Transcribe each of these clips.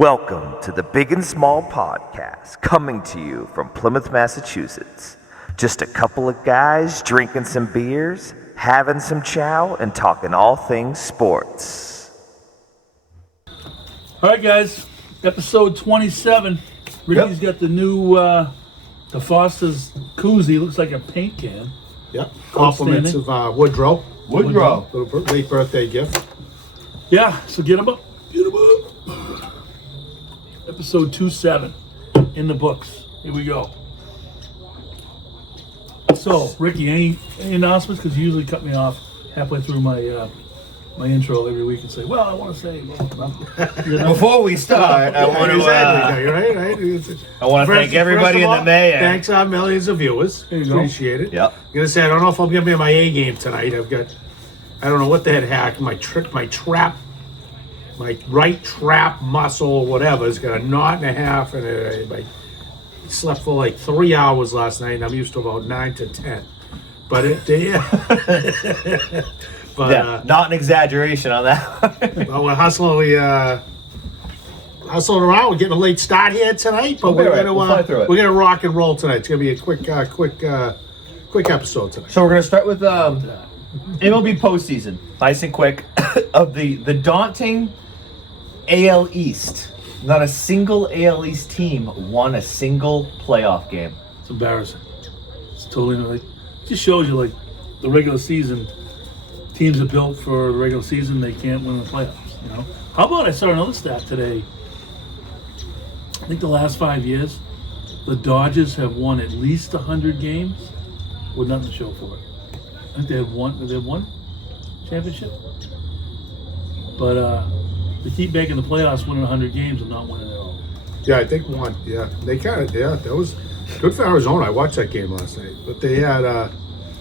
Welcome to the Big and Small Podcast, coming to you from Plymouth, Massachusetts. Just a couple of guys drinking some beers, having some chow, and talking all things sports. All right, guys, episode 27. Ricky's got the new, the Foster's koozie. Looks like a paint can. Yep. Compliments of Woodrow. Woodrow. Little late birthday gift. Yeah, so get him up. Get him up. Episode 27 in the books. Here we go. So, Ricky, any announcements? Because you usually cut me off halfway through my my intro every week and say, well, I want to say, Before we start, I want to I want to thank everybody in the May. Thanks our millions of viewers. Appreciate it. Yep. I'm gonna say I don't know if I'm gonna be in my A game tonight. I don't know what the head hack. My right trap muscle or whatever has got a knot and a half, and I slept for like 3 hours last night, and I'm used to about 9 to 10. But not an exaggeration on that. Well, we're hustling. Hustling around. We're getting a late start here tonight, but we're gonna rock and roll tonight. It's gonna be a quick episode tonight. So we're gonna start with MLB postseason, nice and quick. Of the daunting AL East, not a single AL East team won a single playoff game. It's embarrassing. It's totally like, it just shows you like the regular season. Teams are built for the regular season. They can't win the playoffs. You know. How about I saw another stat today? I think the last 5 years, the Dodgers have won at least 100 games with nothing to show for it. I think they have one championship, but they keep making the playoffs, winning 100 games and not winning at all. Yeah, I think one. Yeah, they kind of. Yeah, that was good for Arizona. I watched that game last night, but they had.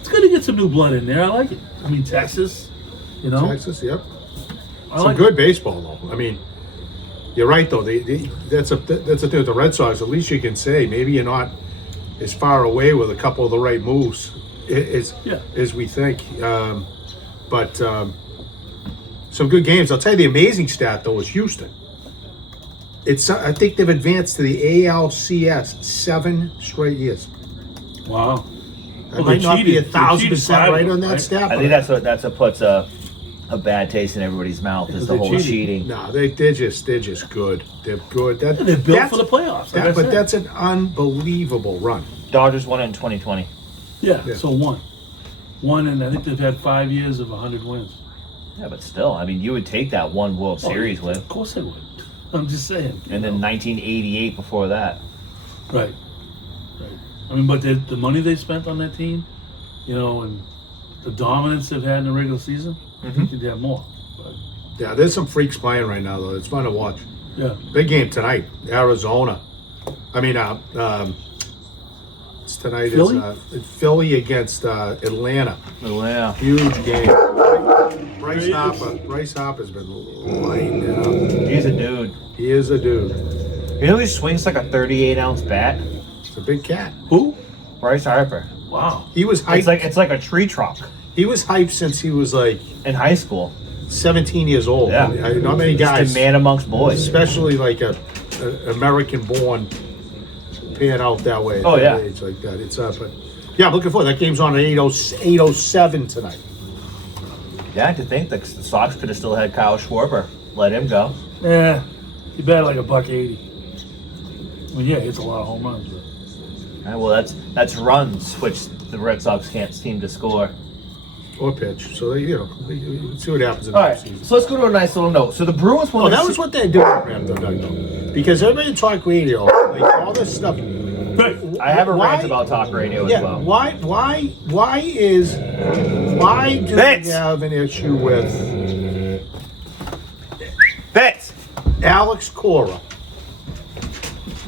It's good to get some new blood in there. I like it. I mean, Texas, you know. Texas, yep. Some good baseball though. I mean, you're right though. That's the thing with the Red Sox. At least you can say maybe you're not as far away with a couple of the right moves as we think. But some good games. I'll tell you the amazing stat though is Houston. I think they've advanced to the ALCS 7 straight years. Wow. I might not be 1,000% right on that stat. I think that's what puts a bad taste in everybody's mouth is the whole cheating. No, they're just good. They're good. They're built for the playoffs. But that's an unbelievable run. Dodgers won it in 2020. Yeah. So one, and I think they've had 5 years of 100 wins. Yeah, but still, I mean, you would take that one World Series win. Of course they would. I'm just saying. And then 1988 before that. Right. I mean, but the money they spent on that team, you know, and the dominance they've had in the regular season, I think they'd have more. But, yeah, there's some freaks playing right now, though. It's fun to watch. Yeah. Big game tonight, Arizona. I mean, tonight is Philly against Atlanta. Atlanta. Huge game. Bryce Harper's been lighting it up. He's a dude. He is a dude. You know he swings like a 38-ounce bat? It's a big cat. Who? Bryce Harper. Wow. He was hyped. It's like a tree trunk. He was hyped since he was like in high school. 17 years old. Yeah. Not many guys. Just a man amongst boys. Especially like a American-born pan out that way. Oh, yeah. Age like that. It's but yeah, I'm looking forward. That game's on at 8:07 tonight. Yeah, to think the Sox could have still had Kyle Schwarber. Let him go. Yeah. He batted like $180. I mean, yeah, it's a lot of home runs. But... well, that's runs, which the Red Sox can't seem to score. Or pitch. So, let's see what happens in the season. All right, so let's go to a nice little note. So the Bruins won. Oh, that was what they do, though. Because everybody talk radio, like all this stuff. I have a rant about talk radio as well. Why do we have an issue with Alex Cora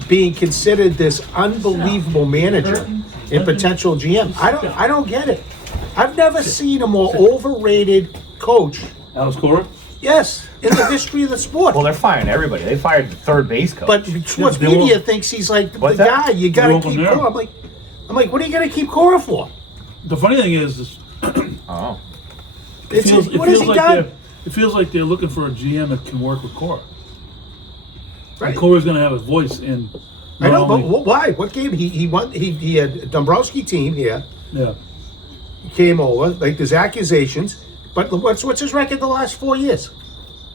being considered this unbelievable manager and potential GM? I don't get it. I've never seen a more overrated coach. Alex Cora? Yes, in the history of the sport. Well, they're firing everybody. They fired the third base coach. But sports media thinks he's like the guy. You got to keep Cora. I'm like, what are you going to keep Cora for? The funny thing is oh, it feels like they're looking for a GM that can work with Cora. Right. Corey's going to have a voice in. I know, but only- why? What game? He won. He had Dombrowski team here. Yeah. He came over. Like there's accusations, but what's his record the last 4 years?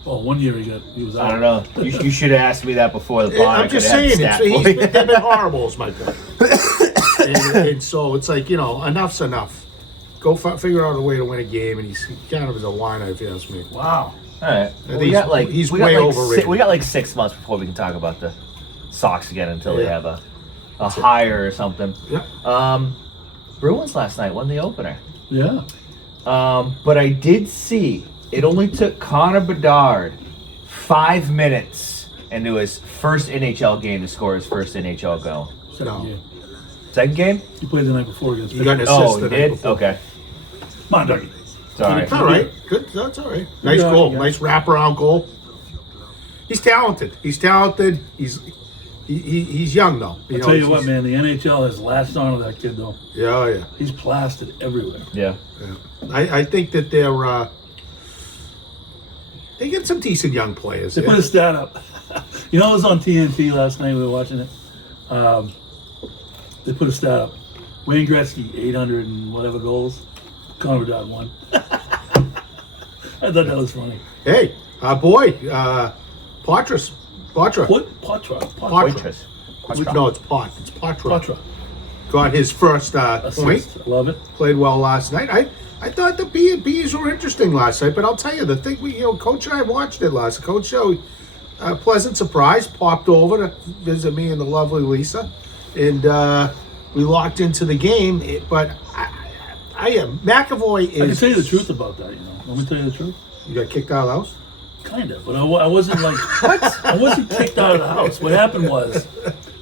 Oh, 1 year he was out. I don't know. You should have asked me that before the pod. I'm just saying, they've been horrible, is my point. and so it's like, enough's enough. Go figure out a way to win a game, and he's kind of as a whiner, if you ask me. Wow. All right. Well, He's way overrated. We got like 6 months before we can talk about the Sox again until they Yeah. have a hire or something. Yeah. Bruins last night won the opener. Yeah. But I did see it only took Connor Bedard 5 minutes into his first NHL game to score his first NHL goal. Second No. game. Second game? He played the night before against You got an Pittsburgh. assist Oh, the he night did? before. Okay. Come on, Dougie. Sorry. It's all right. Good. That's all right. Nice Yeah, goal. yeah. Nice wraparound goal. He's talented. He's young though. I'll tell you what, man, the NHL has latched on to that kid, though. Yeah. He's plastered everywhere. Yeah. I think that they get some decent young players. They put a stat up. It was on TNT last night. We were watching it. They put a stat up. Wayne Gretzky, 800 and whatever goals. Connor Bedard won. I thought that was funny. Hey, our boy, Potra. What? Potra. Waitress. No, it's It's Potra. Potra. Got his first point. Assist. I love it. Played well last night. I thought the B&Bs were interesting last night, but I'll tell you, the thing, Coach and I watched it last. Coach showed a pleasant surprise, popped over to visit me and the lovely Lisa, and we locked into the game. But I am McAvoy is. I can tell you the truth about that, Let me tell you the truth. You got kicked out of the house? Kind of, but I wasn't like I wasn't kicked out of the house. What happened was,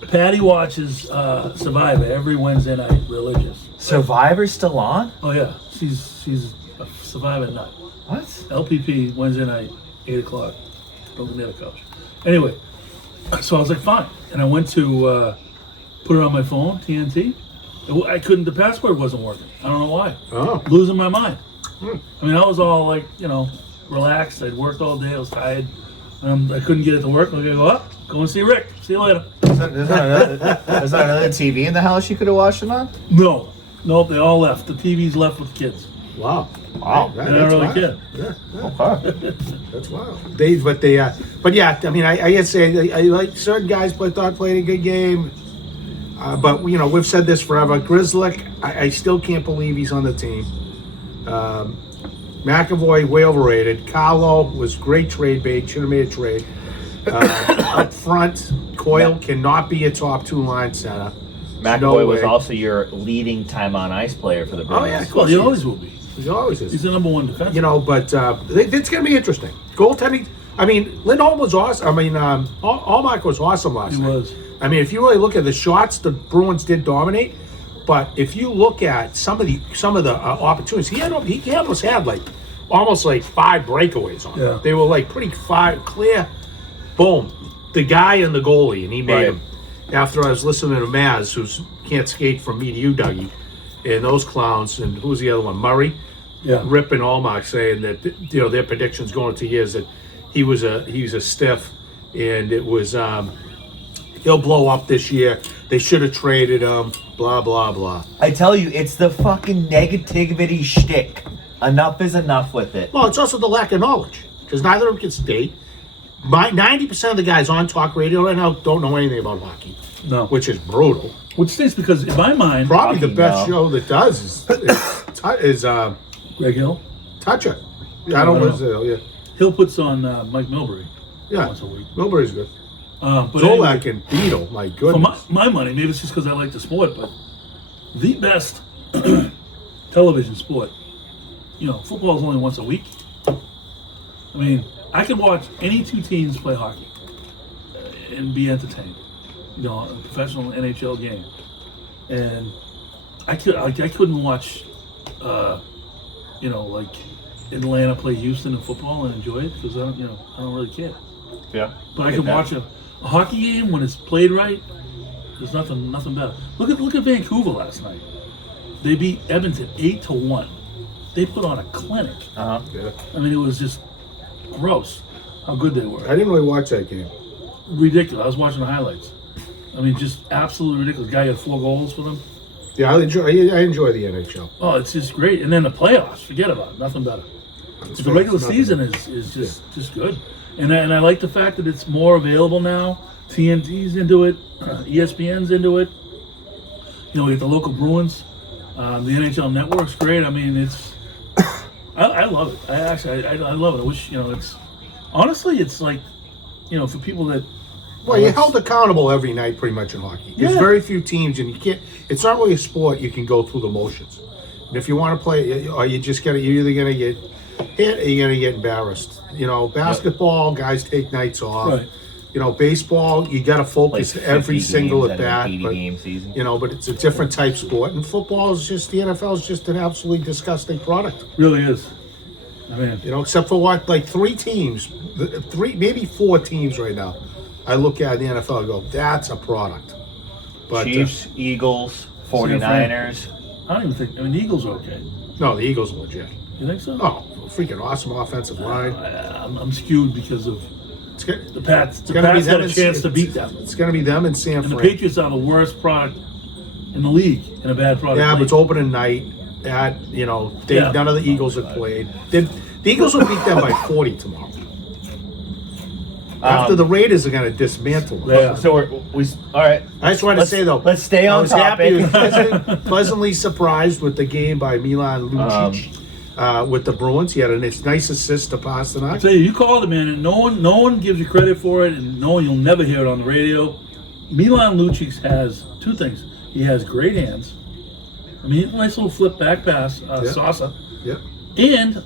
Patty watches Survivor every Wednesday night, religious. Survivor's still on? Oh yeah, she's a Survivor nut. What? LPP Wednesday night, 8:00. Don't get near the couch. Anyway, so I was like, fine, and I went to put it on my phone, TNT. I couldn't. The password wasn't working. I don't know why. Oh. Losing my mind. I mean, I was all like, relaxed. I'd worked all day. I was tired. I couldn't get it to work. I'm gonna go up, go and see Rick. See you later. There's not another TV in the house you could have watched it on? No, nope. They all left. The TV's left with the kids. Wow. Wow. Right, And I that's don't really wild. care. Yeah, Okay. that's wild. But yeah, I mean, I guess I like certain guys played a good game. But we've said this forever. Grizzlick, I still can't believe he's on the team. McAvoy, way overrated. Carlo was great trade bait. Should have made a trade. Up front, Coyle cannot be a top two line center. McAvoy was way. also your leading time on ice player for the Bruins. Oh yeah, of Well, course he he always is. will be. He always is. He's the number one defenseman. But it's going to be interesting. Goaltending. I mean, Lindholm was awesome. I mean, Allmark was awesome last He night. was. I mean, if you really look at the shots, the Bruins did dominate. But if you look at some of the opportunities, he almost had almost 5 breakaways on him. Yeah. They were pretty clear. Boom, the guy and the goalie, and he made Right. him. After I was listening to Maz, who can't skate from me to you, Dougie, and those clowns, and who's the other one, Murray. Yeah. Rip and Allmark saying that their predictions going into years that he was a stiff, and it was he'll blow up this year. They should have traded him. Blah blah blah. I tell you, it's the fucking negativity shtick. Enough is enough with it. Well, it's also the lack of knowledge because neither of them can skate. 90% of the guys on talk radio right now don't know anything about hockey, No. which is brutal. Which stinks because in my mind, Probably the Hockey, best no. show that does is Greg Hill, Toucher. Yeah, I don't I know. know. Yeah, Hill puts on Mike Milbury yeah. once a week. Milbury's good. But Zolak anyway, and Beetle, my for goodness. my money, maybe it's just because I like the sport, but the best television sport, football is only once a week. I mean, I could watch any two teams play hockey and be entertained. A professional NHL game, and I couldn't watch, Atlanta play Houston in football and enjoy it because I don't really care. Yeah. But I can watch a hockey game when it's played right. There's nothing better. Look at Vancouver last night. They beat Edmonton 8-1. They put on a clinic. Uh-huh. Yeah. I mean, it was just gross how good they were. I didn't really watch that game. ridiculous. I was watching the highlights. I mean, just absolutely ridiculous. Guy had 4 goals for them. Yeah, I enjoy the NHL. Oh, it's just great. And then the playoffs, forget about it. Nothing better. The regular season is just good. And I like the fact that it's more available now. TNT's into it. ESPN's into it. You know, we get the local Bruins. The NHL Network's great. I mean, it's... I love it. I love it. I wish, you know, it's... Honestly, it's like, you know, for people that... Well, you're held accountable every night pretty much in hockey. There's very few teams, and you can't... It's not really a sport you can go through the motions. And if you want to play, or you just you're either going to get hit or you're going to get embarrassed. You know, basketball, guys take nights off. Right. You know, baseball, you got to focus Like every 50 single games at out of bat. an 80-game season. You know, but it's a different type sport. And football is just, the NFL is just an absolutely disgusting product. Really is. I mean... You know, except for what, like 3 teams, 3, maybe 4 teams right now. I look at the NFL and go, that's a product. But, Chiefs, Eagles, 49ers. I don't even think... I mean, the Eagles are okay. no, the Eagles are legit. You think so? Oh, freaking awesome offensive line. I'm skewed because of It's good. the Pats. The gonna be Pats them had a and chance to it's- beat them. It's going to be them and San And the Fran. Patriots are the worst product in the league in a bad product. Yeah, but league. it's opening night. At none of the Eagles have played. The Eagles will beat them by 40 tomorrow. After the Raiders are going to dismantle them. Yeah. So we all right. I just wanted to say though, let's stay on I was happy, topic. pleasantly surprised with the game by Milan Lucic with the Bruins. He had a nice assist to I Pasternak. tell you called it, man, and no one gives you credit for it, and you'll never hear it on the radio. Milan Lucic has 2 things. He has great hands. I mean, nice little flip back pass, Sasa. Yep. And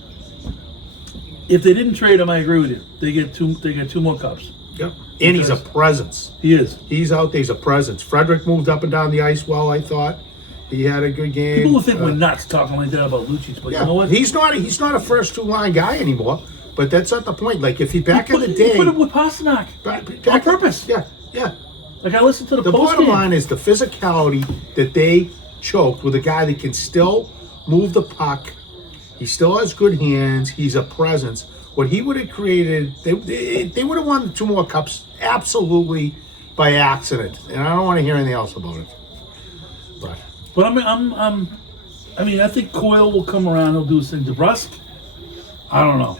if they didn't trade him, I agree with you. They get 2 more cups. Yep. And he's a presence. He is. He's out there. He's a presence. Frederick moved up and down the ice well, I thought. He had a good game. People will think we're nuts talking like that about Lucic, but Yeah, you know what? he's not a first 2-line guy anymore. But that's not the point. Like if he back in the day, He put it with Pasternak on purpose. Yeah. Like I listened to the The post bottom game. line is the physicality that they choked with a guy that can still move the puck. He still has good hands. He's a presence. What he would have created, they would have won 2 more cups absolutely by accident. And I don't want to hear anything else about it. But I mean, I think Coyle will come around. He'll do his thing. DeBrusque, I don't know.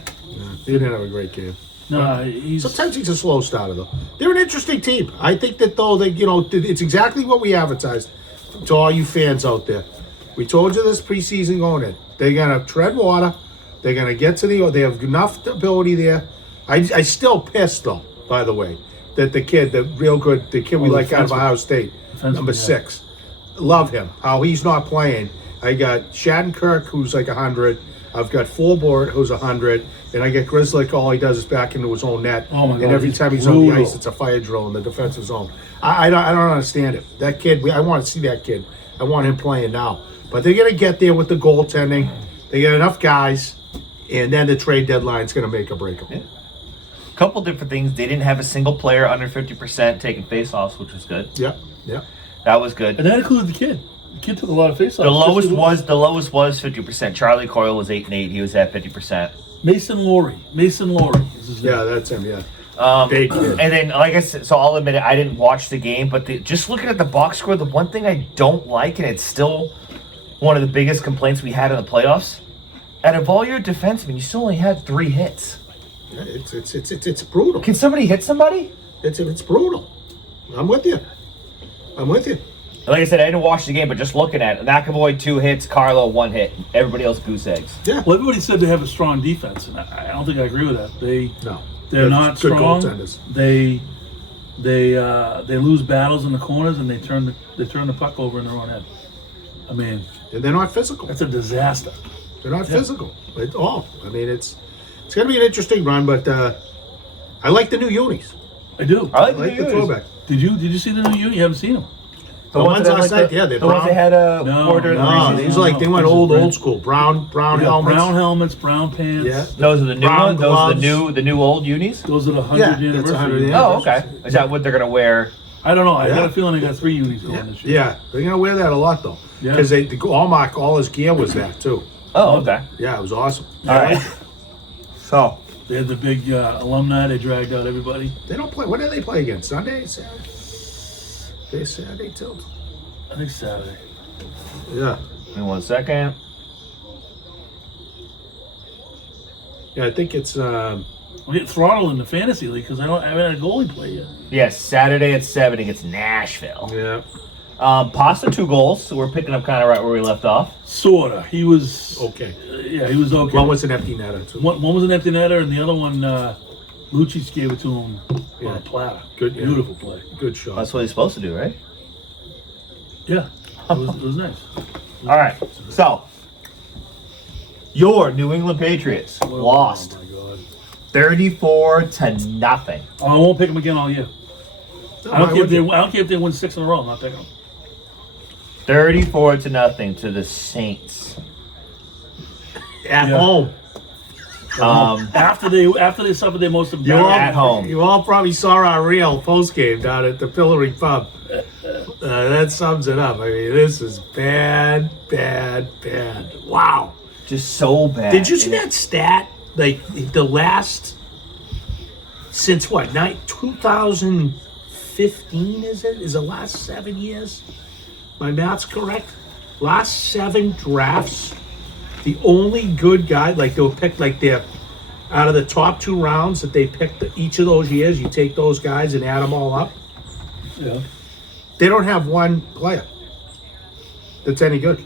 He didn't have a great game. No, he's Sometimes he's a slow starter, though. They're an interesting team. I think that, though, it's exactly what we advertised to all you fans out there. We told you this preseason going in. They're going to tread water. They're going to get to they have enough ability there. I still pissed, though, by the way, that the kid we like out of Ohio State, number 6. Love him. How he's not playing. I got Shattenkirk, who's like 100. I've got Fulbert, who's 100. And I get Grizzlick, all he does is back into his own net. Oh, my God, and every he's time he's on the brutal. ice, it's a fire drill in the defensive zone. I don't understand it. That kid, I want to see that kid. I want him playing now. But they're going to get there with the goaltending. They get enough guys, and then the trade deadline's going to make or break them. Yeah. Couple different things. They didn't have a single player under 50% taking faceoffs, which was good. Yeah. That was good. and that included the kid. The kid took a lot of faceoffs. The lowest was 50%. Charlie Coyle was 8-8. He was at 50%. Mason Laurie is his name. Yeah, that's him, yeah. Big kid. And then, like I said, so I'll admit it, I didn't watch the game, but just looking at the box score, the one thing I don't like, and it's still one of the biggest complaints we had in the playoffs, out of all your defensemen, you still only had 3 hits. Yeah, it's brutal. Can somebody hit somebody? It's brutal. I'm with you. Like I said, I didn't watch the game, but just looking at it, McAvoy 2 hits, Carlo 1 hit, everybody else goose eggs. Yeah. Well, everybody said they have a strong defense, and I don't think I agree with that. No. They're not good strong. goaltenders. They lose battles in the corners, and they turn the puck over in their own head. I mean, And they're not physical. that's a disaster. They're not physical at all. I mean, it's going to be an interesting run, but I like the new unis. I do. I I like, like the the unis. throwback. Did you see the new unit? You haven't seen them. The ones that last had, night, yeah, they're the ones brown. they had No, ordered in the No, preseason. these they went These are old brand- school. Brown helmets. Brown helmets, brown pants. Yeah. Those are the new Brown ones. Those are gloves. the new old unis. Those are the 100th Yeah, that's anniversary. 100th Oh, anniversary. okay. Is that what they're gonna wear? I don't know. I got Yeah. a feeling they got 3 unis going this year. Yeah, they're going to wear that a lot, though. Yeah. Because all his gear was that, too. Oh, okay. Yeah, it was awesome. All right. So, They had the big alumni. They dragged out everybody. They don't play. When do they play again? Sunday, Saturday. They Saturday too. I think Saturday. Yeah. Give me 1 second. Yeah, I think it's. I'm getting throttled in the fantasy league because I haven't had a goalie play yet. Yes, Saturday at 7 against Nashville. Yeah. Pasta 2 goals, so we're picking up kind of right where we left off. Sorta. He was Okay. Yeah, he was okay. One was an empty netter too. One was an empty netter, and the other one, Lucic gave it to him on Yeah. a platter. Good, yeah. Beautiful play. Good shot. That's what he's supposed to do, right? Yeah, it was nice. All right, so your New England Patriots lost Oh my god. 34-0. Oh, I won't pick him again all year. No, I don't why care would you? if they win 6 in a row. I'm not picking them. 34-0 to the Saints. At Yeah. home. After they suffered their most You all, embarrassing. At home. You all probably saw our real post game down at the Pillory Pub. That sums it up. I mean, this is bad, bad, bad. Wow. Just so bad. Did you see that stat? Like the last since what? 2015 is it? Is the last 7 years? My math's correct. Last 7 drafts, the only good guy, like they were picked, like they're out of the top 2 rounds that they picked each of those years. You take those guys and add them all up. Yeah. They don't have one player that's any good.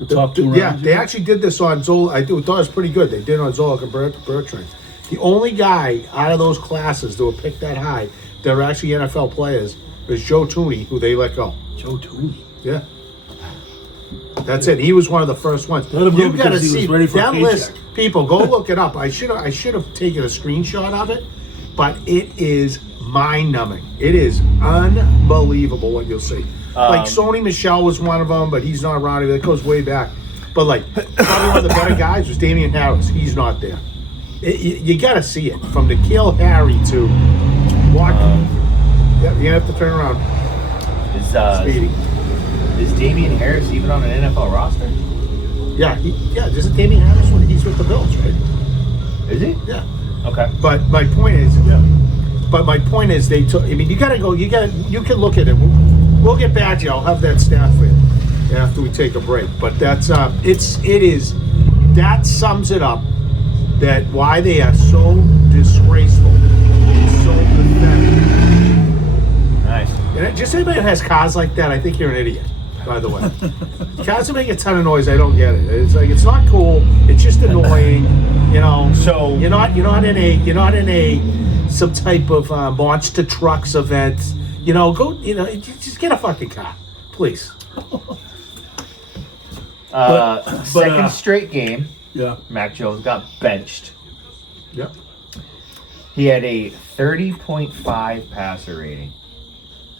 The top 2 rounds. Yeah, they actually did this on Zola. I thought it was pretty good. They did it on Zola and Bertrand. The only guy out of those classes that were picked that high that are actually NFL players is Joe Tooney, who they let go. Joe Tooney. Yeah. That's it. He was one of the first ones. Let him go You got to because he was see ready for a that paycheck. list. People, go look it up. I should have taken a screenshot of it, but it is mind-numbing. It is unbelievable what you'll see. Like Sony Michel was one of them, but he's not around. That goes way back. But like probably one of the better guys was Damian Harris. He's not there. You got to see it from N'Keal Harry to walk. Yeah, you have to turn around. Speedy. Is Damian Harris even on an NFL roster? Yeah, isn't Damian Harris when he's with the Bills, right? Is he? Yeah. Okay. But my point is, they took. I mean, you can look at it. We'll get back to you. I'll have that stat for you after we take a break. But that sums it up. That why they are so disgraceful, so pathetic. Nice. And just anybody that has cars like that, I think you're an idiot. By the way, cars that make a ton of noise, I don't get it. It's like it's not cool. It's just annoying, you know. So you're not in a some type of monster trucks event. You know, just get a fucking car, please. second straight game, Yeah. Mac Jones got benched. Yep. He had a 30.5 passer rating.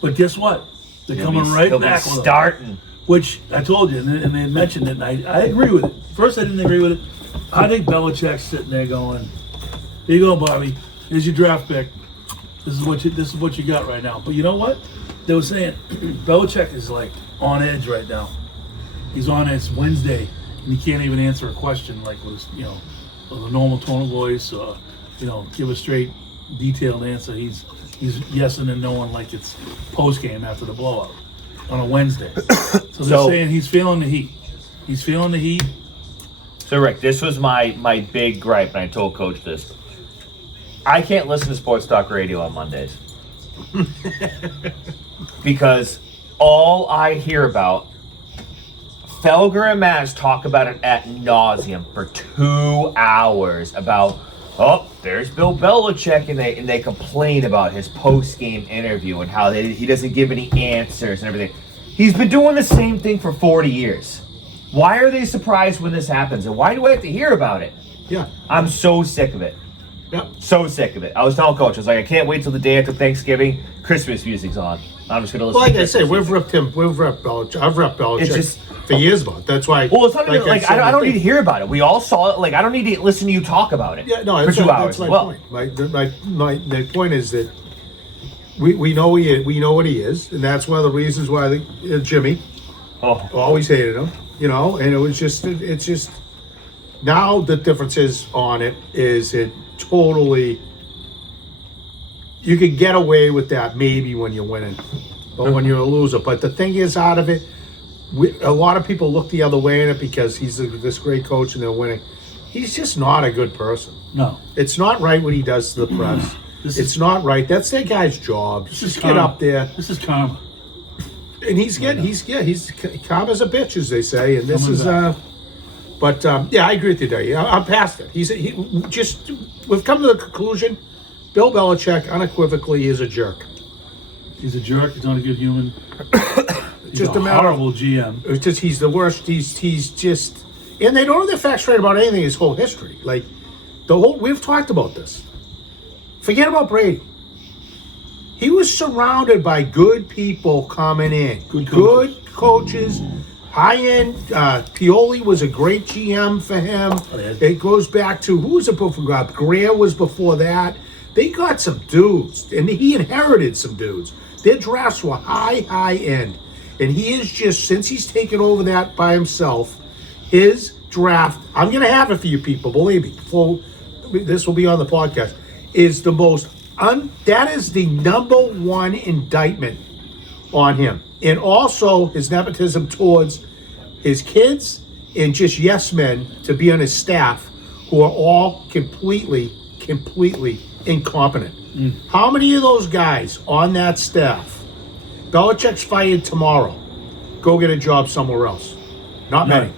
But guess what? They're coming right He'll be back with him. starting. Which I told you, and they mentioned it, and I agree with it. First, I didn't agree with it. I think Belichick's sitting there going, "Here you go, Bobby. Here's your draft pick. This is what you got right now." But you know what? They were saying Belichick is like on edge right now. He's on. It's Wednesday, and he can't even answer a question like with with a normal tone of voice, or give a straight, detailed answer. He's yesing and knowing like it's post game after the blowout on a Wednesday. So they're saying he's feeling the heat. He's feeling the heat. So Rick, this was my big gripe, and I told Coach this. I can't listen to sports talk radio on Mondays because all I hear about, Felger and Maz talk about it ad nauseum for 2 hours about, oh, there's Bill Belichick, and they complain about his post-game interview and how he doesn't give any answers and everything. He's been doing the same thing for 40 years. Why are they surprised when this happens, and why do I have to hear about it? Yeah. I'm so sick of it. Yep. So sick of it. I was telling Coach, I was like, I can't wait till the day after Thanksgiving. Christmas music's on. I'm just gonna listen. Well, like to I say, Christmas we've music. ripped Belichick. I've ripped Belichick It's just- for years, about. That's why. Well, it's not even like said, I don't need to hear about it. We all saw it. Like I don't need to listen to you talk about it. Yeah, no, for that's 2 my hours. point. My point is that we know we know what he is, and that's one of the reasons why I think Jimmy always hated him. And it's just now the difference is on it is it totally. You could get away with that maybe when you're winning, but when you're a loser. But the thing is, out of it, a lot of people look the other way in it because he's this great coach and they're winning. He's just not a good person. No. It's not right what he does to the press. It's not right. That's that guy's job. Just get up there. This is karma. And he's calm as a bitch, as they say. And this is, but I agree with you, Dave. I'm past it. We've come to the conclusion. Bill Belichick unequivocally is a jerk. He's a jerk. He's not a good human. He's Just a horrible GM. It's just he's the worst. He's just, and they don't have the facts right about anything. His whole history, like we've talked about this. Forget about Brady. He was surrounded by good people coming in, good coaches, high end. Pioli was a great GM for him. It goes back to who was it before? Greer was before that. They got some dudes, and he inherited some dudes. Their drafts were high end. And he is just, since he's taken over that by himself, his draft, I'm going to have it for you people, believe me, before this will be on the podcast, is the most, that is the number one indictment on him. And also his nepotism towards his kids and just yes men to be on his staff who are all completely incompetent. How many of those guys on that staff, Belichick's fired tomorrow, go get a job somewhere else? Not many.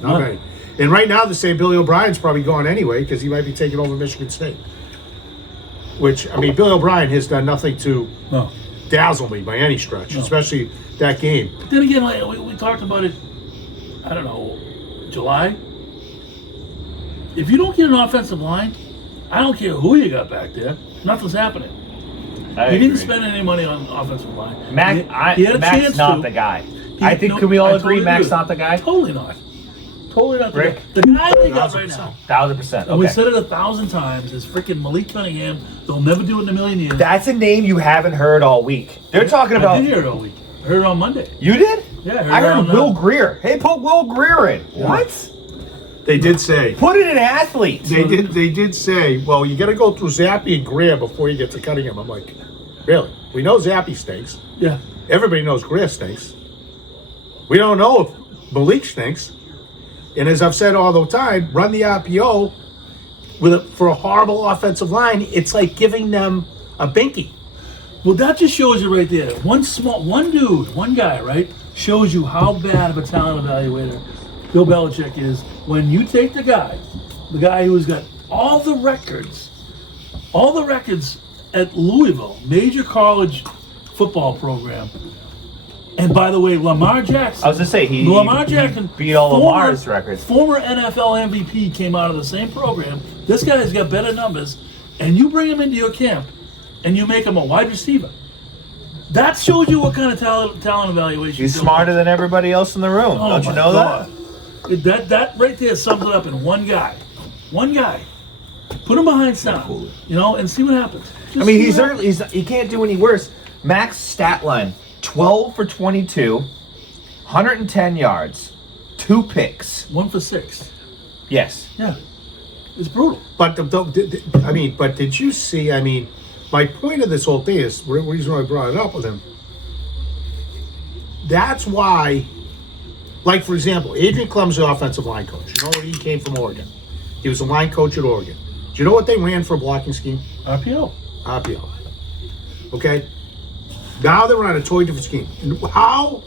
Not many. And right now they say Billy O'Brien's probably gone anyway because he might be taking over Michigan State. Which, I mean, Billy O'Brien has done nothing to dazzle me by any stretch, especially that game. But then again, like we talked about it, I don't know, July. If you don't get an offensive line, I don't care who you got back there, nothing's happening. He didn't spend any money on offensive line. He had a Mac's chance not to. the guy. Can we all agree Mac's not the guy? Totally not. Totally not. Rick? The guy they got right now. 1,000%. And we said it 1,000 times. Is freaking Malik Cunningham. They'll never do it in a million years. That's a name you haven't heard all week. They're talking about. I did hear it all week. I heard it on Monday. You did? Yeah, I heard Will Greer. Hey, put Will Greer in. Yeah. What? They did say. Put it in athletes. They did say, well, you got to go through Zappy and Greer before you get to Cunningham. I'm like, really? We know Zappy stinks. Yeah. Everybody knows Greer stinks. We don't know if Malik stinks. And as I've said all the time, run the RPO for a horrible offensive line. It's like giving them a binky. Well, that just shows you right there. One guy, right, shows you how bad of a talent evaluator Bill Belichick is when you take the guy who's got all the records at Louisville, major college football program. And by the way, Lamar Jackson. I was going to say, Lamar Jackson beat all Lamar's records. Former NFL MVP came out of the same program. This guy's got better numbers, and you bring him into your camp, and you make him a wide receiver. That shows you what kind of talent evaluation. He's smarter than everybody else in the room. Oh, don't you know that? That right there sums it up in one guy. One guy. Put him behind center, and see what happens. I mean, he's early. He can't do any worse. Mac's stat line: 12 for 22, 110 yards, 2 picks. 1 for 6. Yes. Yeah. It's brutal. But but did you see? I mean, my point of this whole thing is the reason why I brought it up with him. That's why, like for example, Adrian Clem's the offensive line coach. You know, he came from Oregon. He was a line coach at Oregon. Do you know what they ran for a blocking scheme? RPO. Okay. Now they're on a totally different scheme. How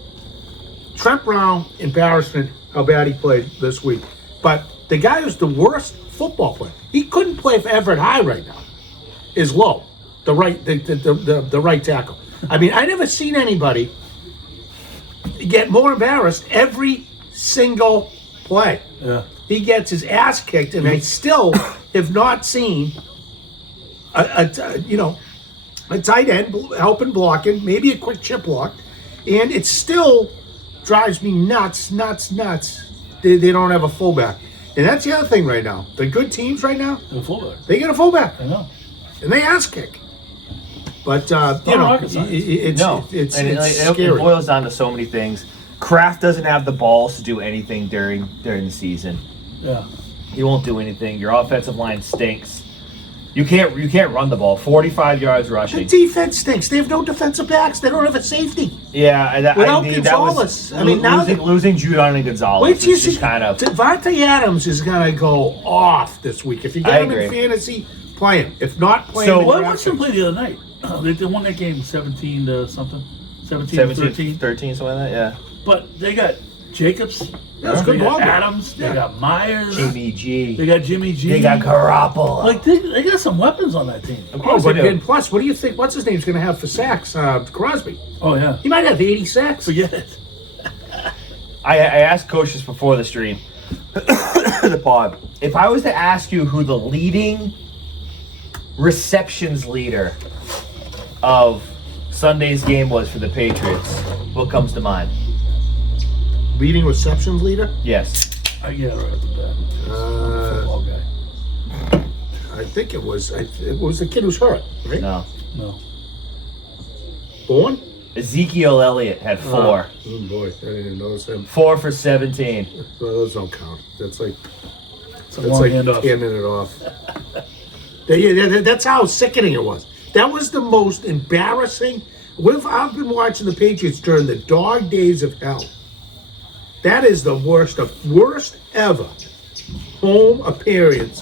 Trent Brown, embarrassment, how bad he played this week. But the guy who's the worst football player, he couldn't play for Everett High right now, is low. The right tackle. I mean, I never seen anybody get more embarrassed every single play. Yeah. He gets his ass kicked, and I still have not seen a tight end helping blocking, maybe a quick chip block, and it still drives me nuts. They don't have a fullback, and that's the other thing right now. The good teams right now, they get a fullback. I know, and they ass kick. But it's scary. It boils down to so many things. Kraft doesn't have the balls to do anything during the season. Yeah. He won't do anything. Your offensive line stinks. You can't run the ball. 45 yards The rushing. defense stinks. They have no defensive backs. They don't have a safety. Yeah, and Without that Gonzalez. was I mean, now losing Judon and Gonzalez. Wait till you It's see. just kind of. Devontae Adams is going to go off this week. If you I get him in agree. fantasy, play him. If not, play So him in Well, I draft watched them picks. play the other night. They won that game 17 to something. 17 to 17, 13. 13, something like that, yeah. But they got Jacobs. That's They good got ball. Adams. They Yeah. got Myers. Jimmy G. They got Jimmy G. They got Garoppolo. Like, they got some weapons on that team. Of Oh, course but they do. then plus, what do you think? What's his name's going to have for sacks? Crosby. Oh, yeah. He might have 80 sacks. Forget it. I asked Coach this before the stream, the pod. If I was to ask you who the leading receptions leader of Sunday's game was for the Patriots, what comes to mind? Leading receptions leader. Yes. I get it right at the bat. Football guy. I think it was the kid who's hurt, right? No. No. Bourne? Ezekiel Elliott had 4. Oh boy, I didn't even notice him. 4 for 17. Well, those don't count. That's like It's a long handoff. handing it off. That's how sickening it was. That was the most embarrassing. I've been watching the Patriots during the dog days of hell. That is the worst ever home appearance,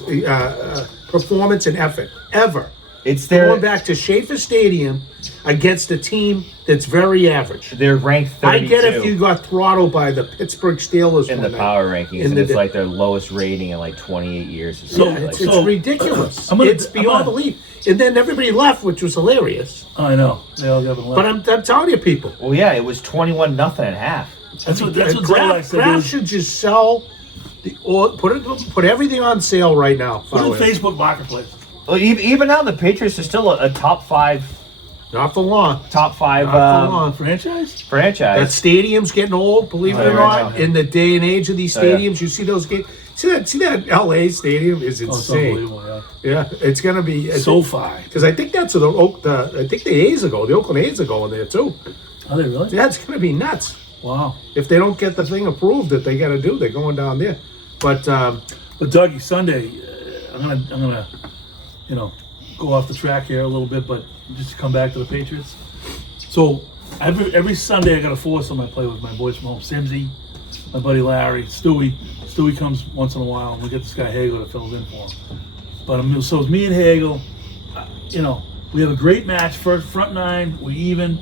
performance and effort ever. It's Going back to Schaefer Stadium against a team that's very average. They're ranked 32 I get if you got throttled by the Pittsburgh Steelers in one the night. power rankings, In and the it's di- like their lowest rating in like 28 years. Or Yeah, something it's like that. ridiculous. I'm gonna- It's I'm beyond gonna- belief. And then everybody left, which was hilarious. I know. They all got left. But I'm telling you, people, Well, yeah, it was 21-0 at half. That's what Zach Kraft, likes to do. Kraft should just sell put everything on sale right now. Put it in Follow it. Facebook Marketplace. Well, even now, the Patriots are still a top 5 Not for long. Top 5 Not for long. Franchise? That franchise. stadium's getting old, believe it Oh, or right not. now. In the day and age of these Oh, yeah. stadiums, you see those games. See that LA stadium is Oh, it's insane. unbelievable, yeah. Yeah, it's gonna be SoFi. because I think that's the A's are going. The Oakland A's are going there too. Are they really? Yeah, it's gonna be nuts. Wow. If they don't get the thing approved that they got to do, they're going down there. But But Dougie, Sunday, I'm gonna, go off the track here a little bit, but just to come back to the Patriots. So every Sunday I got to force them. I play with my boys from home, Simsy, my buddy Larry, Stewie. Stewie comes once in a while, and we get this guy Hagel that fills in for him. But so it's me and Hagel. We have a great match. First front 9, we even.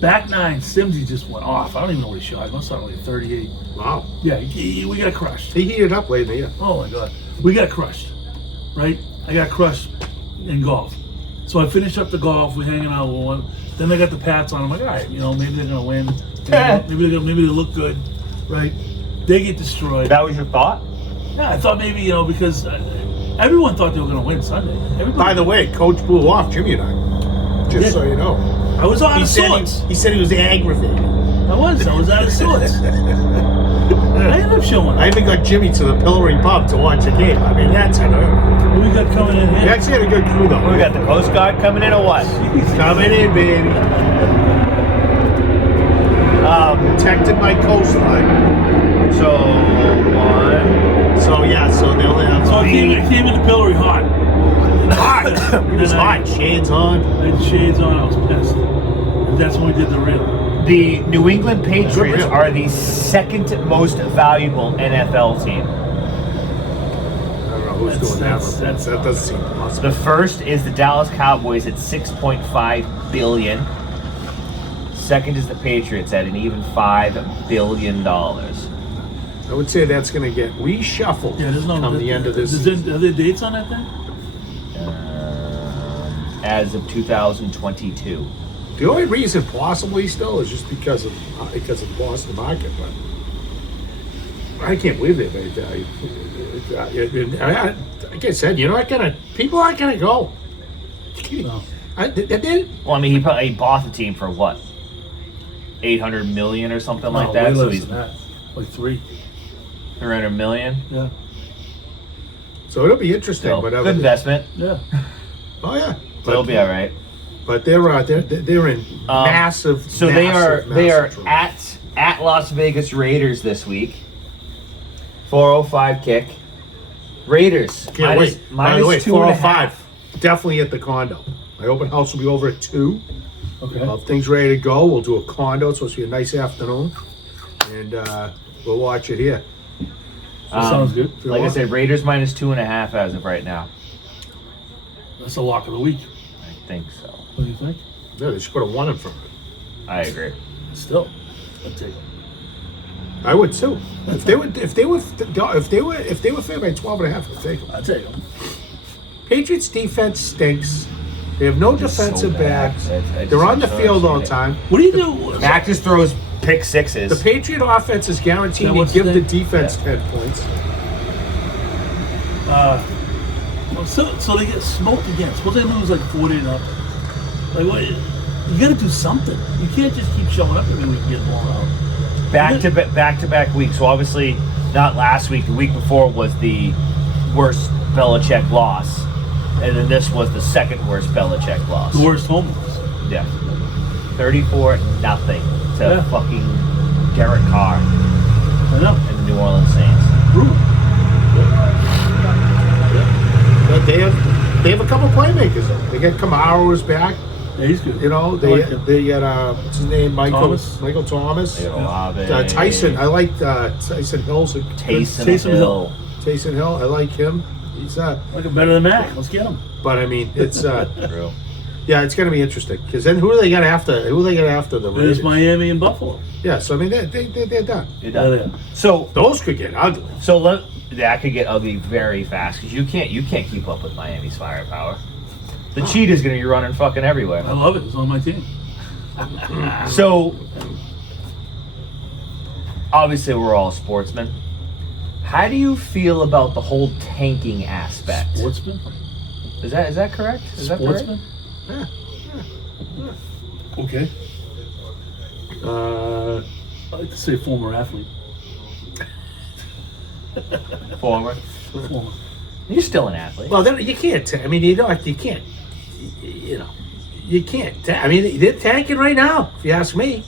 Back 9, Simsy just went off. I don't even know what he shot. He must have like 38. wow, Yeah, we got crushed. he heated up lately. Yeah, Oh my God, we got crushed, right? I got crushed in golf. So I finished up the golf. We're hanging out. Then they got the pats on. I'm like, all right, maybe they're gonna win. Maybe they look good, right? They get destroyed. That was your thought? Yeah, I thought maybe because everyone thought they were gonna win Sunday. Everybody. By the way, Coach blew off Jimmy and I. Just Yeah. so you know, I was out he of said sorts. he said he was aggravated. I was out of sorts. I ended up showing. I even got Jimmy to the Pillory Pub to watch a game. I mean, that's unheard. Who we got coming in He here? actually had a good crew though. We got the Coast Guard coming in or what? Coming in, baby. Protected by coastline. So, 1. So yeah, so they'll have. So I came in the pillory hot. Hot. He was hot. Shades on. I had shades on. I was pissed. And that's when we did the reel. The New England Patriots Good. are the second most valuable NFL team. I don't know who's doing that. That's That doesn't seem possible. The first is the Dallas Cowboys at $6.5 billion. Second is the Patriots at an even $5 billion. I would say that's going to get reshuffled Yeah, there's no. come the end of this season. Are there dates on that thing? As of 2022. The only reason possibly still is just because of the Boston market, but I can't believe they're very valued. Like I said, people aren't gonna go. No. Well, I mean, he bought the team for what? 800 million or something like that. Way So less he's than that. Like 3. 300 million. Yeah. So it'll be interesting. So, but good investment. Yeah. Oh yeah, They'll be all right. But they're in massive. So massive, they are trouble. at Las Vegas Raiders this week. 4:05 kick. Raiders Can't wait. By the way, 2.5. definitely at the condo. My open house will be over at 2. Okay. If things ready to go, we'll do a condo. It's supposed to be a nice afternoon, and we'll watch it here. That sounds good. Like I said, Raiders minus 2.5 as of right now. That's a lock of the week. I think so. What do you think? Yeah, they should put a 1 in front of it. I agree. Still, I'd take it. I would too. If they were favored by 12.5, I'd take them. I'd take them. Patriots defense stinks. They have no It's defensive so bad. backs. I They're on the just field all the understand time. What do you do? Mac just throws pick sixes. The Patriot offense is guaranteed That to what's give the the thing? defense 10 points. So they get smoked again. Suppose they lose like 40-0. Like what? You got to do something. You can't just keep showing up every week and get blown out. back to back weeks. So obviously not last week. The week before was the worst Belichick loss, and then this was the second worst Belichick loss. The worst home loss. Yeah, 34-0 to Yeah. fucking Derek Carr I know. and the New Orleans Saints. Brutal. But they have a couple playmakers though. They got Kamara's back. Yeah, he's good. You know, I like him. they got what's his name? Michael Thomas. Thomas. They don't have it. Tyson. I like Tyson Hill's a good- Taysom Hill. Taysom Hill. I like him. He's I like him better than Mac. Let's get him. but I mean, it's True. yeah, it's going to be interesting because then who are they going to after? Who are they going to after the There's Raiders? Miami and Buffalo. Yeah, so I mean, they're done. You're Yeah, done. So Those could get ugly. that could get ugly very fast because you can't keep up with Miami's firepower. The cheetah's gonna be running fucking everywhere. I love it. It's on my team. So obviously we're all sportsmen. How do you feel about the whole tanking aspect? Sportsman? Is that correct? Is that correct? Sportsman? Yeah. Okay. Uh, I like to say former athlete. Former. Former. You're still an athlete. well, then you can't. I mean, you can't. You know, you can't. I mean, they're tanking right now. If you ask me,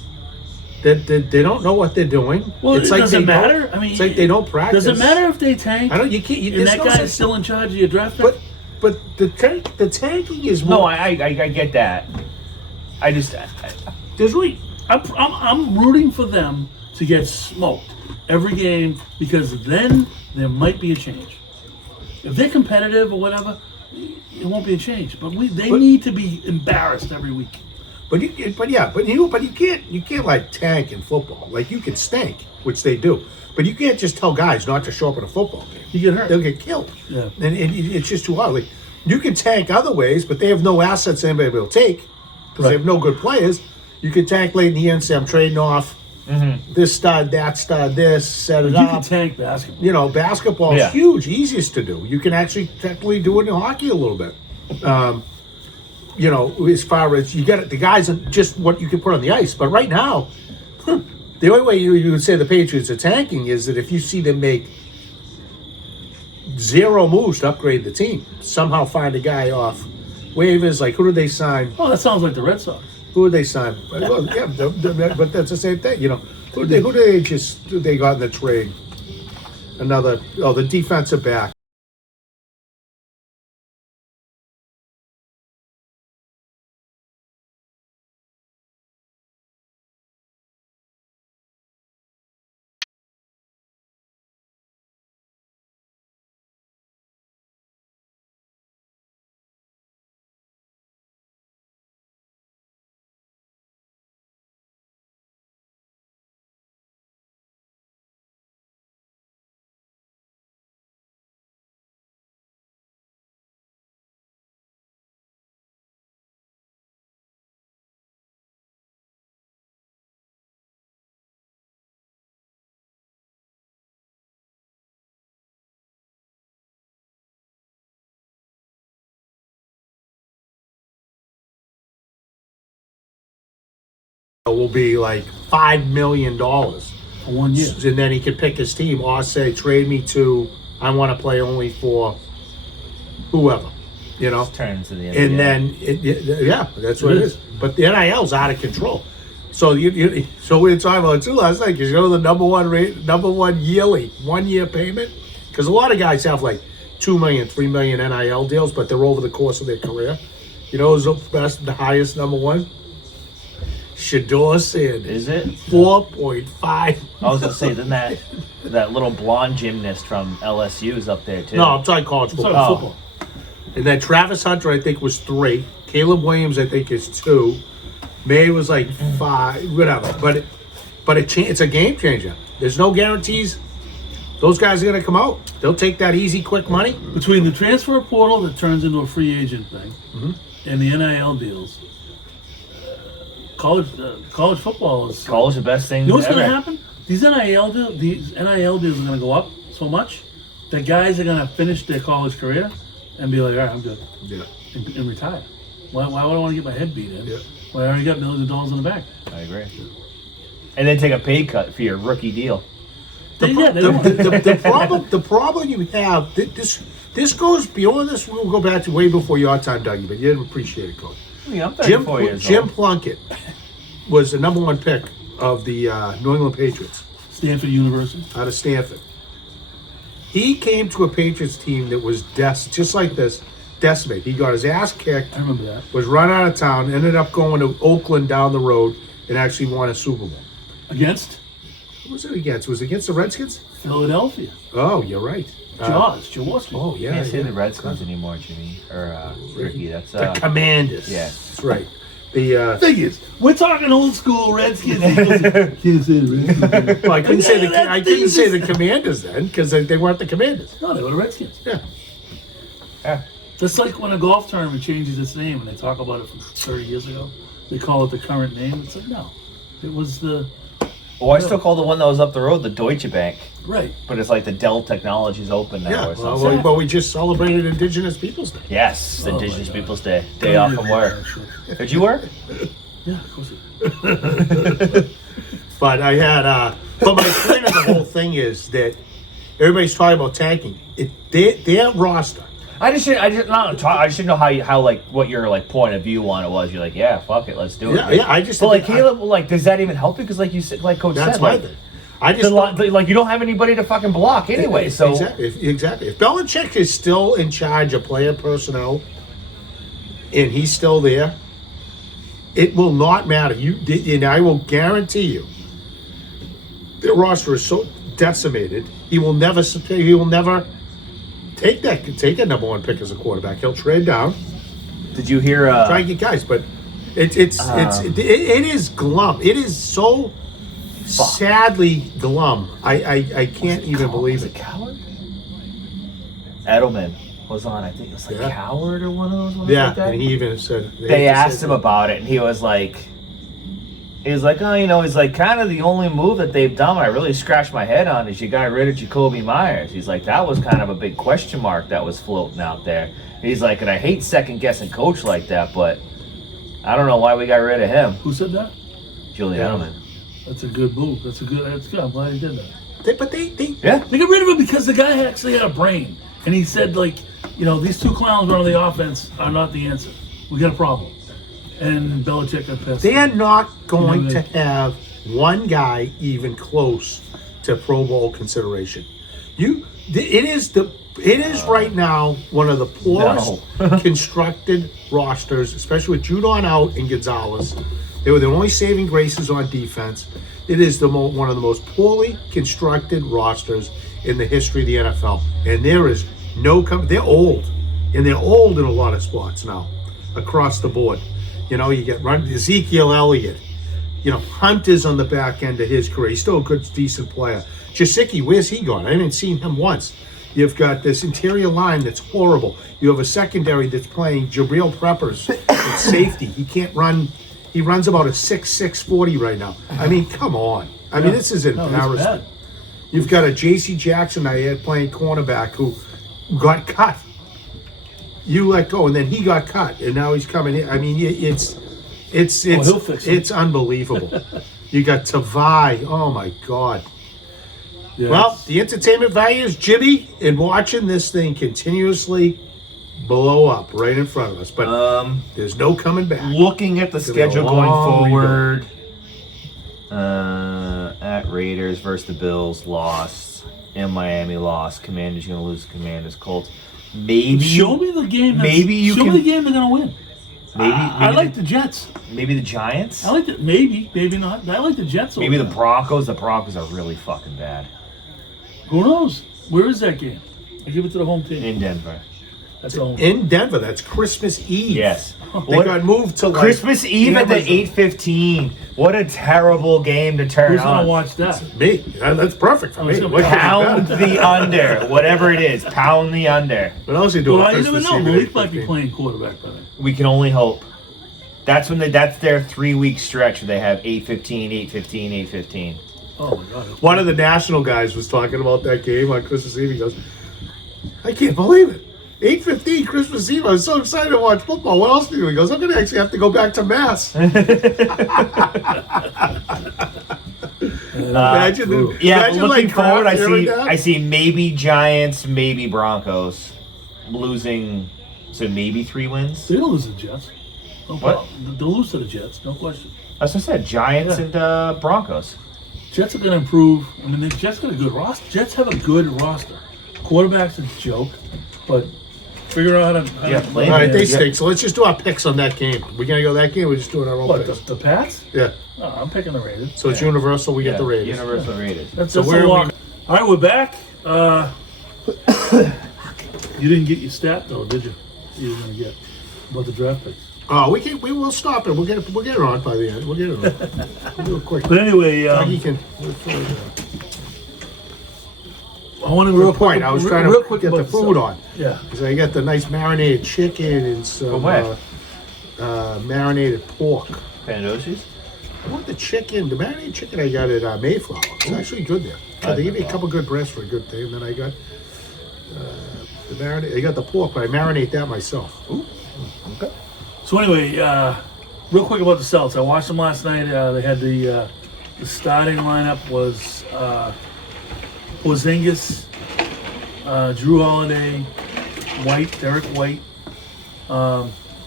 they don't know what they're doing. Well, it's it like doesn't they don't- matter. I mean, it's like they don't practice. Does it matter if they tank? I don't. You can't. And there's that no guy's sense- still in charge of your draft pick? But the tanking is more. No, I get that. I just There's really. I'm rooting for them to get smoked every game because then there might be a change. If they're competitive or whatever, it won't be a change. But they need to be embarrassed every week. But you can't like tank in football. Like you can stink, which they do. But you can't just tell guys not to show up at a football game. You get hurt. They'll get killed. Yeah. And it's just too hard. Like, you can tank other ways, but they have no assets anybody will take because they have no good players. You can tank late in the year and say, I'm trading off this stud, that stud, this, set it You can up. tank basketball. You know, basketball Yeah. is huge, easiest to do. You can actually technically do it in hockey a little bit. You know, as far as you get it, the guys are just what you can put on the ice. But right now, the only way you would say the Patriots are tanking is that if you see them make 0 moves to upgrade the team, somehow find a guy off waivers. Like, who did they sign? Oh, that sounds like the Red Sox. Who did they sign? Well, yeah, but that's the same thing. You know, who they got in the trade? The defensive back. Will be like $5 million. For 1 year. And then he can pick his team or say, trade me to, I want to play only for whoever, you know? turns to the end. And then, yeah, that's what it is. But the NIL's out of control. So so we were talking about it too last night, because you know the number one yearly 1 year payment? Because a lot of guys have like $2 million, $3 million NIL deals, but they're over the course of their career. You know who's the highest number one? Shador Sanders. Is it? 4.5. I was gonna say, then that little blonde gymnast from LSU is up there too. No, I'm talking college It's football. not Oh. football. And then Travis Hunter, I think, was 3. Caleb Williams, I think, is 2. May was like 5, whatever. But it's a game changer. There's no guarantees. Those guys are going to come out. They'll take that easy, quick money. Between the transfer portal that turns into a free agent thing and the NIL deals, college football is. College the best thing You know what's ever. going to happen? These NIL deals are going to go up so much that guys are going to finish their college career and be like, all right, I'm good, Yeah. and retire. Why would I want to get my head beat in? Yeah. Well, I already got millions of dollars in the bank. I agree. And then take a pay cut for your rookie deal. The problem you have, this goes beyond this. We'll go back to way before your time, Dougie, but you didn't appreciate it, Coach. I mean, I'm 34 years Jim old. Plunkett was the number 1 pick of the New England Patriots Stanford University. out of Stanford. He came to a Patriots team that was just like this, decimated. He got his ass kicked, I remember that. was run out of town, ended up going to Oakland down the road, and actually won a Super Bowl. Against Who was it against? Was it against the Redskins? Philadelphia. Oh, you're right. Jaworski. Oh, yeah. Can't say yeah. the Redskins anymore, Jimmy or Ricky. That's The Commanders. yeah. That's right. The Thing is, we're talking old school Redskins. Can't say the Redskins. well, I couldn't say the That I thing couldn't is say just- the Commanders then because they weren't the Commanders. No, they were the Redskins. Yeah. Yeah. That's like when a golf tournament changes its name and they talk about it from 30 years ago. They call it the current name. It's like, no. It was the... Oh, I still call the one that was up the road the Deutsche Bank, Right. but it's like the Dell Technologies Open now Yeah. or something. Well, we just celebrated Indigenous Peoples Day. Yes, Oh, Indigenous my God. Peoples Day. Day off from work. Yeah, sure. Did you work? Yeah, of course it is. But I had. But my point of the whole thing is that everybody's talking about tanking. Their roster. I just didn't know how like what your like point of view on it was. You're like, yeah, fuck it, let's do it. Yeah. I just. But like think- Caleb, like, does that even help you? Because like you said, like Coach That's said, my like, thing. I just. like you don't have anybody to fucking block anyway. So Exactly. If Belichick is still in charge of player personnel, and he's still there, it will not matter. And I will guarantee you, their roster is so decimated. He will never take a number 1 pick as a quarterback. He'll trade down, did you hear? try and get guys, but it is glum. It is so sadly glum. I can't even believe was it. Coward? Edelman was on. I think it was like Yeah. Coward or one of those ones. Yeah, like that. and he even said They asked him about it, and he was like, oh, you know, he's like, kind of the only move that they've done I really scratched my head on is you got rid of Jacoby Myers. He's like, that was kind of a big question mark that was floating out there. And he's like, and I hate second guessing coach like that, but I don't know why we got rid of him. Who said that? Julian Edelman. That's a good move. That's good. I'm glad he did that. They Yeah. They got rid of him because the guy actually had a brain. And he said, like, you know, these 2 clowns running the offense are not the answer. We got a problem. And Belichick got pissed. They are not going to have one guy even close to Pro Bowl consideration. It is right now one of the poorest constructed rosters, especially with Judon out and Gonzalez. They were the only saving graces on defense. It is one of the most poorly constructed rosters in the history of the NFL. And there is no they're old. And they're old in a lot of spots now across the board. You know, you get Ezekiel Elliott. You know, Hunt is on the back end of his career. He's still a good, decent player. Jasicki, where's he gone? I haven't seen him once. You've got this interior line that's horrible. You have a secondary that's playing Jabril Peppers at safety. He can't run. He runs about a 6'6" 40 right now. I mean, come on. I mean, this is No, that's embarrassing. bad. You've got a J.C. Jackson I had playing cornerback who got cut. You let go, and then he got cut, and now he's coming in. I mean, he'll fix it. it's unbelievable. You got Tavai. Oh my God. Yeah, Well, it's- the entertainment value is Jimmy, and watching this thing continuously blow up right in front of us. But there's no coming back. Looking at the It's gonna be a schedule going long forward, at Raiders versus the Bills, lost. In Miami, lost. Commanders going to lose. Commanders, Colts. Maybe Show me the game. Show me the game they're gonna win. Maybe I like the Jets. Maybe the Giants. I like the maybe not. I like the Jets. Maybe the over Broncos. The Broncos are really fucking bad. Who knows? Where is that game? I give it to the home team. In Denver. That's home. In Denver, that's Christmas Eve. Yes. They got moved to like Christmas Eve at the Amazon. 8:15. What a terrible game to turn Who's on. gonna watch that? Me. That's perfect for me. gonna What Pound the under, whatever it is. Pound the under. else you doing? Well, on you never Christmas know. Eve at Malik might be 8:15? playing quarterback by then. We can only hope. That's their 3-week stretch where they have 8:15, 8:15, 8:15. Oh my God. One of the national guys was talking about that game on Christmas Eve. He goes, I can't believe it. 8:15 Christmas Eve. I was so excited to watch football. What else do you do? He goes, I'm going to actually have to go back to Mass. Imagine Looking like forward, Kraft hearing that. I see maybe Giants, maybe Broncos losing to maybe 3 wins. They'll lose to the Jets. No What? problem. They'll lose to the Jets. No question. As I said, Giants and Broncos. Jets are going to improve. I mean, the Jets got a good roster. Jets have a good roster. Quarterback's a joke, but figure out how to play All right, they Yeah. stink. So let's just do our picks on that game. We're going to go that game. We're just doing our own What, picks. the Pats? Yeah. No, I'm picking the Raiders. So it's universal. We get the Raiders. Universal Raiders. That's So a where are lock. All right, we're back. You didn't get your stat though, did you? You were going to get about the draft picks. Oh, we will stop it. We'll get it on by the end. We'll get it on. We'll do it quick. But anyway, He can. I want to Good real quick. point. I was trying real to quick get the about food stuff. on. Yeah. Because I got the nice marinated chicken and some where? marinated pork. Pandosies? I want the chicken, the marinated chicken I got at Mayflower. It's actually good there. They give me a couple good breasts for a good thing. And then I got the marinade. I got the pork, but I marinate that myself. Ooh. Okay. So anyway, real quick about the Celtics. I watched them last night. They had the starting lineup was Porzingis, Drew Holiday, Derek White.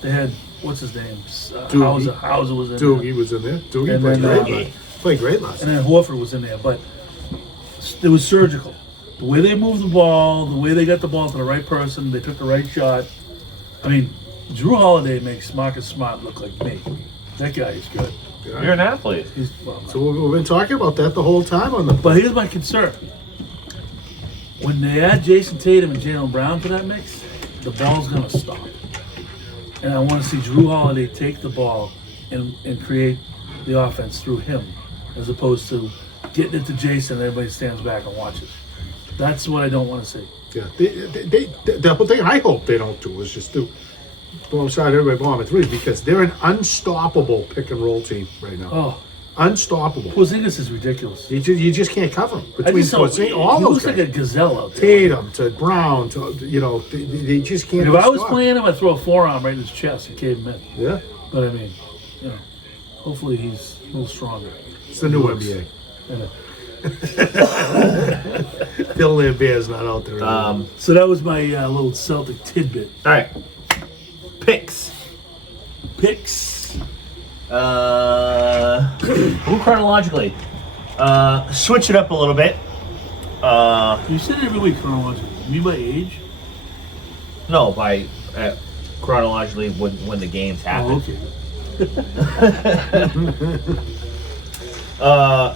They had what's his name? Hauser was in there. Doogie was in there. Doogie And played then, great. Played great last And night. then Horford was in there, but it was surgical. The way they moved the ball, the way they got the ball to the right person, they took the right shot. I mean, Drew Holiday makes Marcus Smart look like me. That guy is good. You're an athlete. So we've been talking about that the whole time on the. But here's my concern. When they add Jason Tatum and Jaylen Brown to that mix, the ball's going to stop. And I want to see Drew Holiday take the ball and create the offense through him, as opposed to getting it to Jason and everybody stands back and watches. That's what I don't want to see. Yeah, the whole thing I hope they don't do is just do blow aside everybody bomb at three because they're an unstoppable pick and roll team right now. Oh, Unstoppable. Porzingis is ridiculous. You just can't cover them. I Between just don't, Porzingis, all he those looks guys. like a gazelle out there. Tatum to Brown to they just can't. If be I was stopped. playing him, I'd throw a forearm right in his chest and cave him in. Yeah, But I mean, hopefully he's a little stronger. it's the new Looks. NBA. Yeah. Bill Lambert's not out there anymore. So that was my little Celtic tidbit. All right. Picks. Picks. Move chronologically. Switch it up a little bit. You said it every week chronologically. You mean by age? No, by chronologically when the games happen. Oh, okay.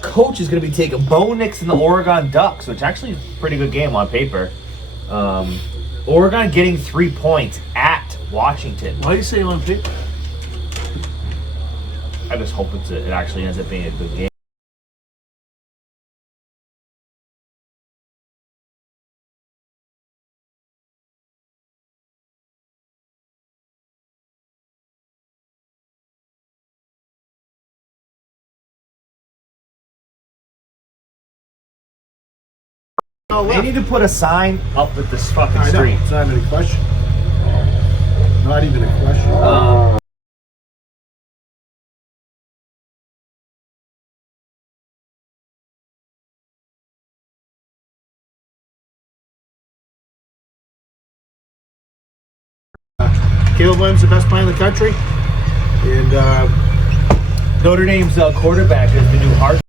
Coach is going to be taking Bo Nix and the Oregon Ducks, which actually is a pretty good game on paper. Oregon getting 3 points at Washington. Why do you say on paper? I just hope it actually ends up being a good game. They need to put a sign up at this fucking I know. street. It's not even a question. Not even a question. Caleb Williams, the best player in the country, and Notre Dame's quarterback is the new Hart.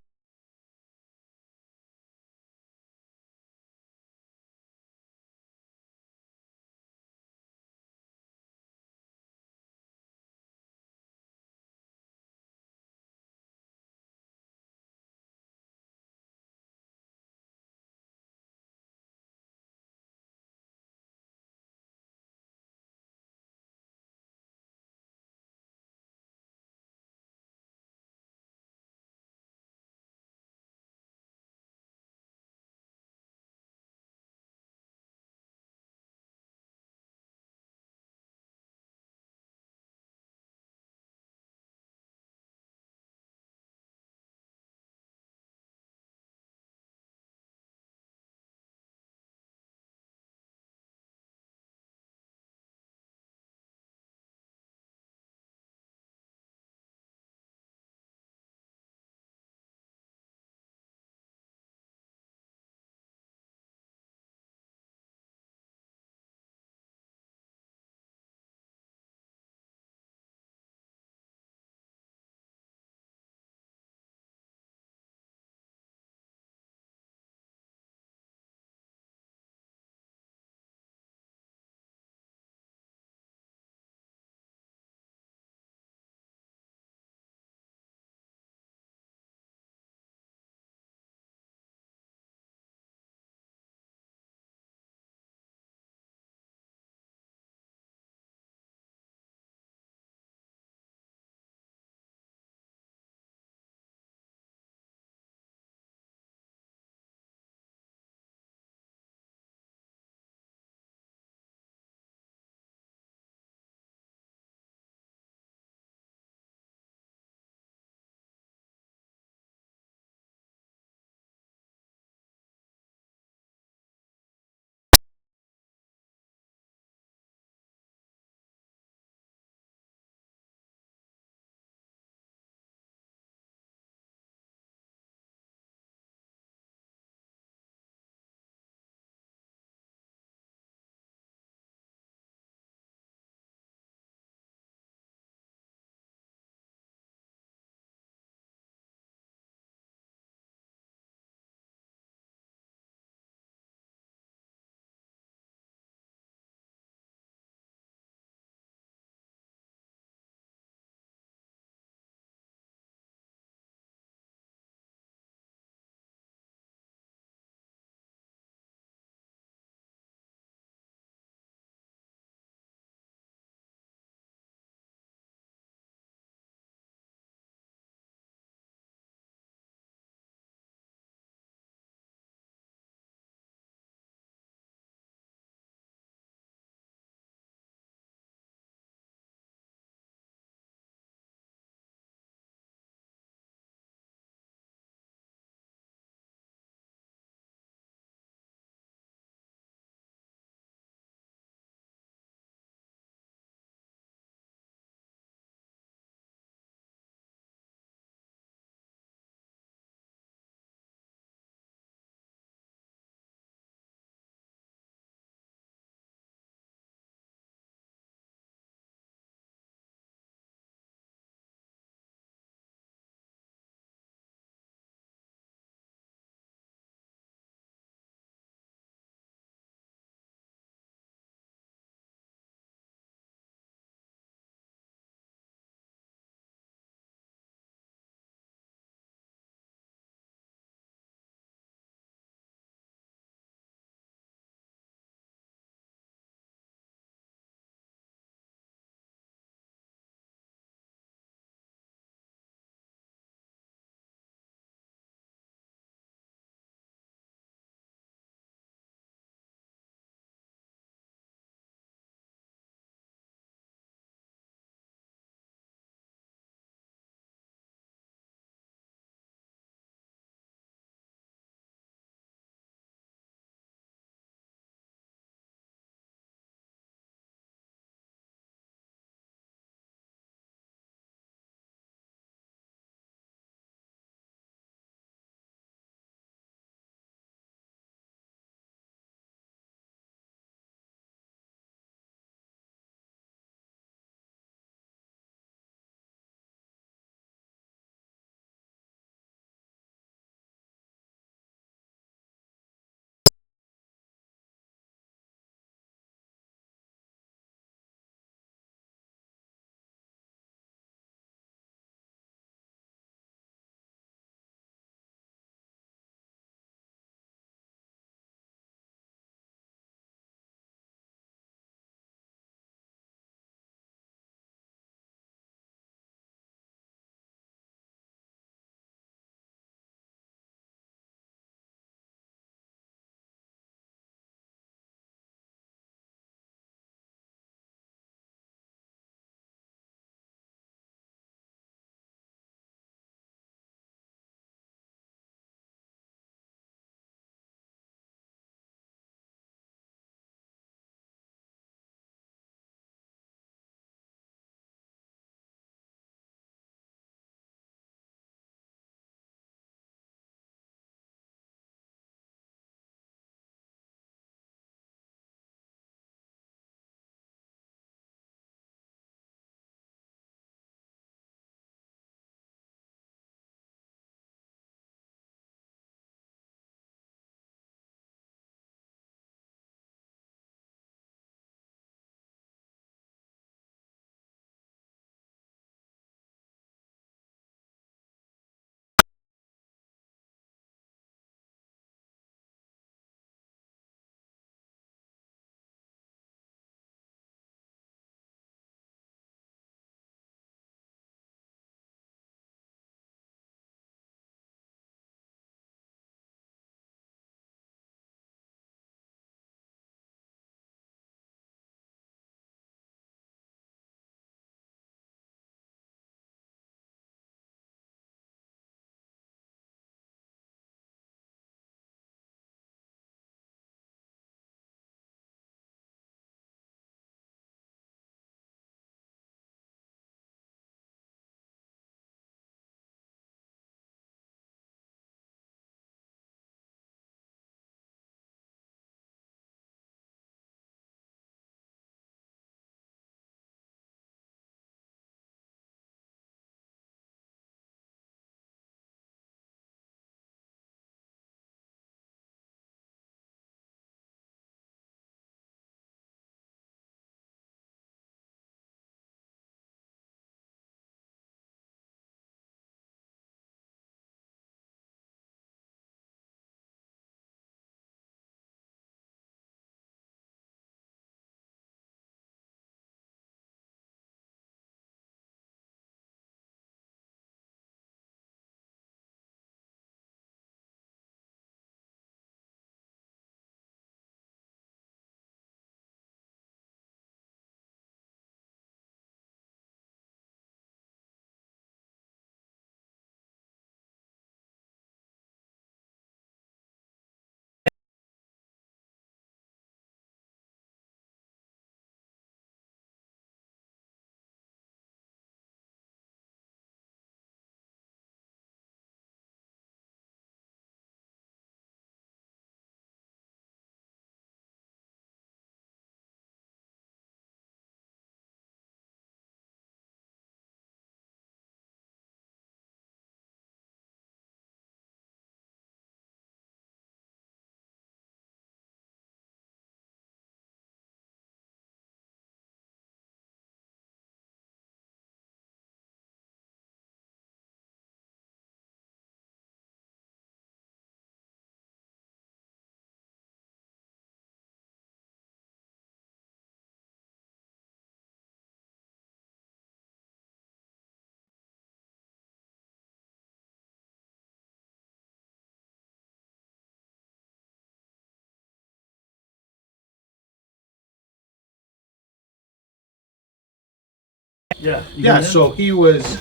Yeah. You Yeah, got it? so he was.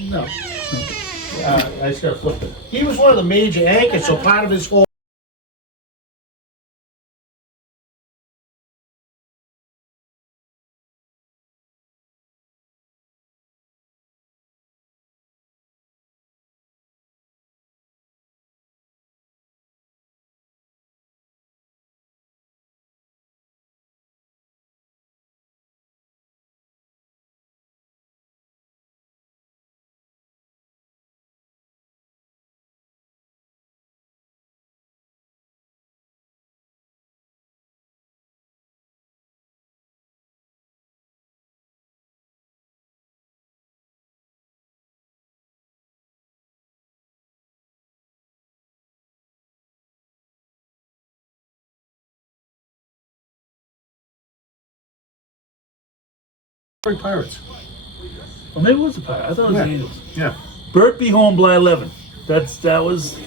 No. I just gotta flip it. He was one of the major anchors, so part of his whole. Pirates. Well, maybe it was the Pirates. I thought it was the Eagles. Yeah. Burt be home by 11. That was